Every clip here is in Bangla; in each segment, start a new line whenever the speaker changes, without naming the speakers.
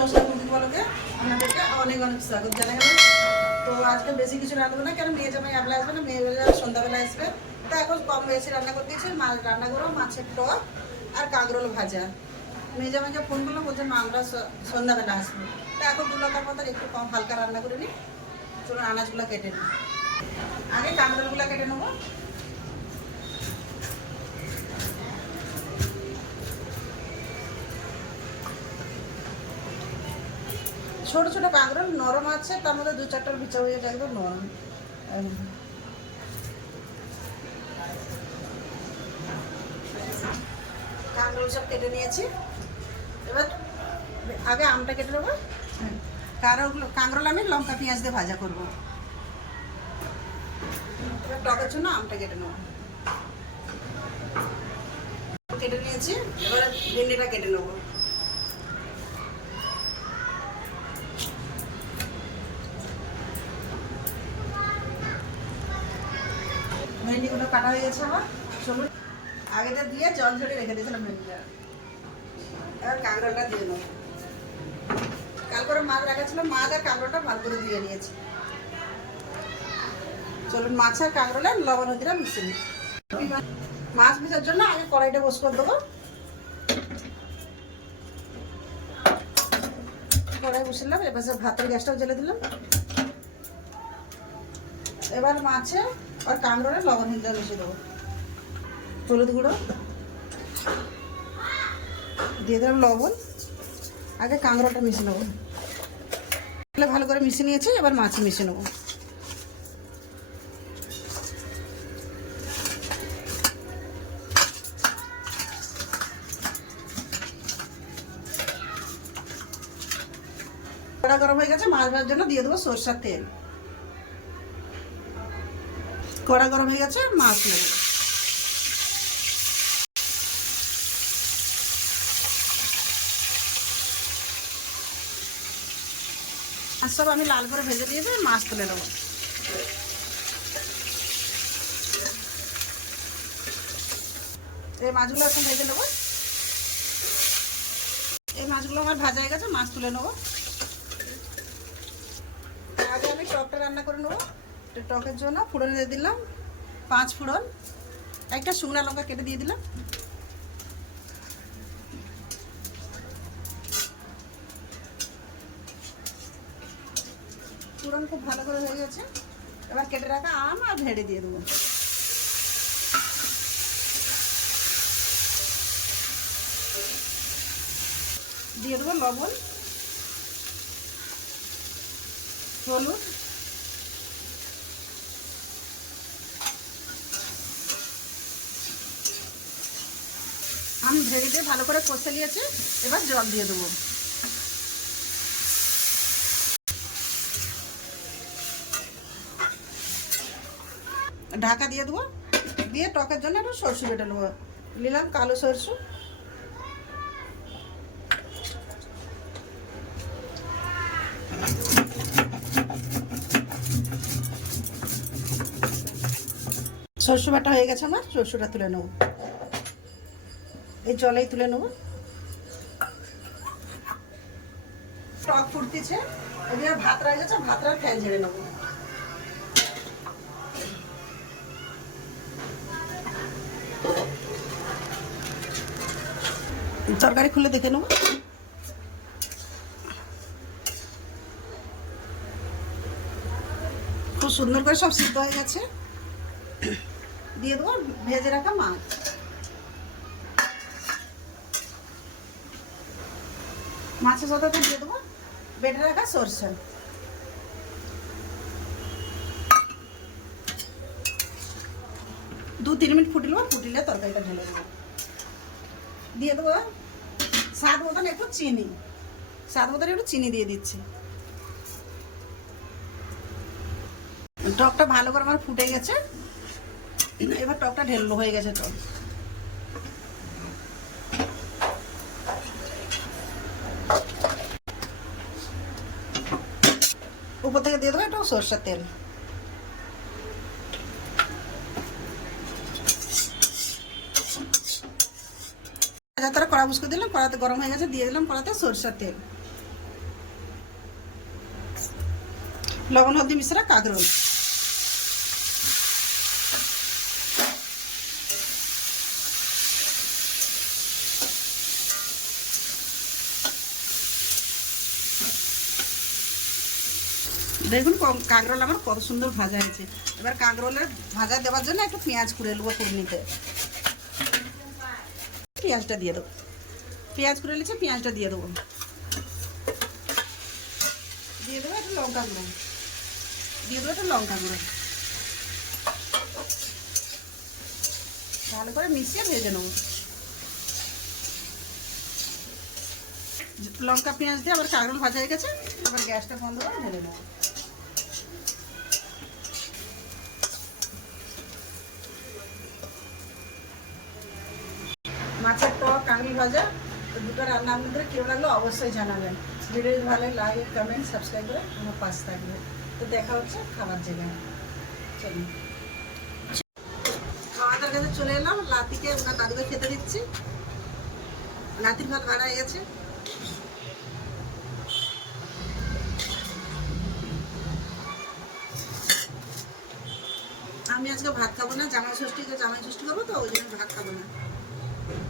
কুকিং বলকে আপনাদেরকে অনেক অনেক স্বাগত জানা গেল তো আজকে বেশি কিছু রান্নাবো না, কেন মেয়ে জামাই আপলা আসবে না, মেয়ে বেলা সন্ধ্যাবেলা আসবে। তো এখন কম বেশি রান্না করতে দিয়েছি মাছ রান্না করব, মাছের টক আর কাঁকরোল ভাজা। মেয়ে জামাইকে ফোন করলাম, বলছে, মা, আমরা সন্ধ্যাবেলা আসব। তো এখন দু মতো একটু কম হালকা রান্না করে নিই চলুন আনাজগুলো কেটে নিই আগে কাঁকরোলগুলো কেটে নেব। ছোট ছোট কাঁকরোল নরম আছে, তার মধ্যে দু চারটার বিচা হয়ে যায় একদম নরম। একদম। সব কেটে নিয়েছি। এবার আগে আমটা কেটে নেব। কাঁকরোল আমি লঙ্কা, পেঁয়াজ দিয়ে ভাজা করব। এবার টকের আমটা কেটে নেব। কেটে নিয়েছি, এবার ভেন্ডিটা কেটে নেব। ভেন্ডিগুলো কাটা হয়ে গেছে আমার। চলুন, আগেটা দিয়ে জল ঝরে রেখে দিয়েছিলাম ভেন্ডিটা এবার কাঁকড়াটা দিয়ে নেব কাল করে মাছ রাখা ছিল মাছ আর কাঁকড়াটা ভালো করে দিয়ে নিয়েছি। চলুন, মাছ আর কাঁকড়াটা লবণ হলদিরা মিশিয়ে নিই। মাছ মিশার জন্য আগে কড়াইটা বস করে দেবো। কড়াই বসিলাম, এবার ভাতের গ্যাসটাও জ্বেলে দিলাম। এবার মাছে আর কাঁকড়োরে লবণ হিন্দা মিশিয়ে দেবো। হলুদ গুঁড়ো। দিয়ে দিলাম লবণ। আগে কাঁকড়োটা মিশিয়ে নেব। তাহলে ভালো করে মিশিয়ে নিয়েছি, এবার মাছ মিশিয়ে নেব। কড়া গরম হয়ে গেছে, মাছ ভাজার জন্য দিয়ে দেবো সরষার তেল। কড়া গরম হয়ে গেছে, মাছ নেব। আর সব আমি লাল করে ভেজে দিয়েছি মাছ তুলে নেব। এই মাছগুলো এখন ভেজে নেব। এই মাছগুলো আমার ভাজা হয়ে গেছে, মাছ তুলে নেব। আগে আমি টকটা রান্না করে নেব। তো টকের জন্য ফোড়ন দিয়ে দিলাম, পাঁচ ফোড়ন, একটা শুকনা লঙ্কা কেটে দিয়ে দিলাম। ফোড়ন খুব ভালো করে হয়ে গেছে। এবার কেটে রাখা আম আর ভেড়ে দিয়ে দেবো। দিয়ে দেবো লবণ, হলুদ আম ভেড়ে দিয়ে ভালো করে কষে নিয়েছে, এবার জল দিয়ে দেবো। ঢাকা দিয়ে দেবো, দিয়ে টকের জন্য একটু সরষে বেটে নেব। নিলাম কালো সরষে। সরষে বাটা হয়ে গেছে আমার, সরষেটা তুলে নেব। এই জলেই তুলে নেব। টক ফুটতেছে। এবার ভাত রয়ে গেছে ভাতটা ফ্যান ঝেড়ে নেব। তরকারি খুলে দেখে নেব। খুব সুন্দর করে সব সিদ্ধ হয়ে গেছে। দিয়ে দেবো ভেজে রাখা মাছ। মাছের সাথে দিয়ে দেবো। বেটে রাখা সরষে। দু তিন মিনিট ফুটিল, ফুটিলে তরকারিটা ঢেলে দেবো। দিয়ে দেবো স্বাদ মতন একটু চিনি। স্বাদ মতন একটু চিনি দিয়ে দিচ্ছি। টকটা ভালো করে আমার ফুটে গেছে। এবার টকটা ঢেললো হয়ে গেছে টক। উপর থেকে দিয়ে দেবো একটু সরষের তেল। আচ্ছা, তারা কড়া বুসকো দিলাম, কড়াতে গরম হয়ে গেছে, দিয়ে দিলাম কড়াতে সরষের তেল। লবণ, হলদি মিশ্রা কাঁকরোল। দেখুন কাঁকরোল আমার কত সুন্দর ভাজা হয়েছে। এবার কাঁকরোলের ভাজা দেওয়ার জন্য একটু পেঁয়াজ করে নেব কুড়নিতে। পেঁয়াজটা দিয়ে দেবো। পেঁয়াজ করে নিচ্ছে পেঁয়াজটা দিয়ে দেবো। দিয়ে দেবো একটু লঙ্কা গুঁড়ো। দিয়ে দেবো একটু লঙ্কা গুঁড়ো। ভালো করে মিশিয়ে ভেজে নেব। লঙ্কা পেঁয়াজ দিয়ে আবার কাঁকরোল ভাজা হয়ে গেছে আবার গ্যাসটা বন্ধ করে ঢেলে নেব। মাছের টক কাঁকড়ি ভাজা, তো দুটো রান্না আপনাদের কেউ লাগল অবশ্যই জানাবেন। ভিডিও ভালো লাইক কমেন্ট সাবস্ক্রাইব করে আমার পাশ থাকবে তো দেখা হচ্ছে খাবার জায়গায় চলুন। খাওয়াদার কাছে চলে এলাম লাতিকে ওনার দাদুকে খেতে দিচ্ছি। লাতির ভাত ভাড়া হয়ে গেছে। আমি আজকে ভাত খাব না, জামাই ষষ্ঠীকে জামাই ষষ্ঠী খাব তো, ওই জন্য ভাত খাব না।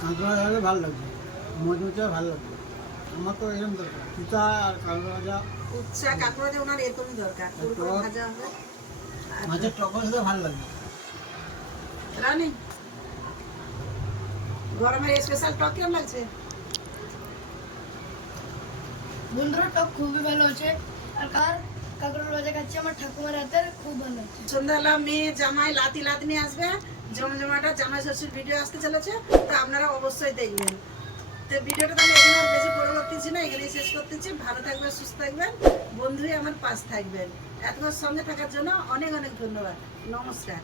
কাঁকড়া ভাজা ভালো লাগছে। মজমুচা ভালো লাগছে। আমার তো এরকম দরকার। তিতা আর কাঁকড়া ভাজা।
উচ্চা কাঁকড়া ওনার এরকমই দরকার। ভাজা হবে।
মাছের টকর সাথে ভালো লাগছে
রানি গরমের স্পেশাল টক কেমন লাগছে?
বন্ধুরা টক খুবই ভালো আছে। আর কার ভাজা খাচ্ছি আমার ঠাকুমার হাতের খুব ভালো
মেয়ে জামাই লাতি লাতি নিয়ে আসবে জামাই ভিডিও আসতে চলেছে, তো আপনারা অবশ্যই দেখবেন। তো ভিডিওটা আর বেশি না শেষ করতেছি। ভালো সুস্থ থাকবেন, বন্ধুই আমার পাশ থাকবেন। এতক্ষণ সঙ্গে থাকার জন্য অনেক অনেক ধন্যবাদ। নমস্কার।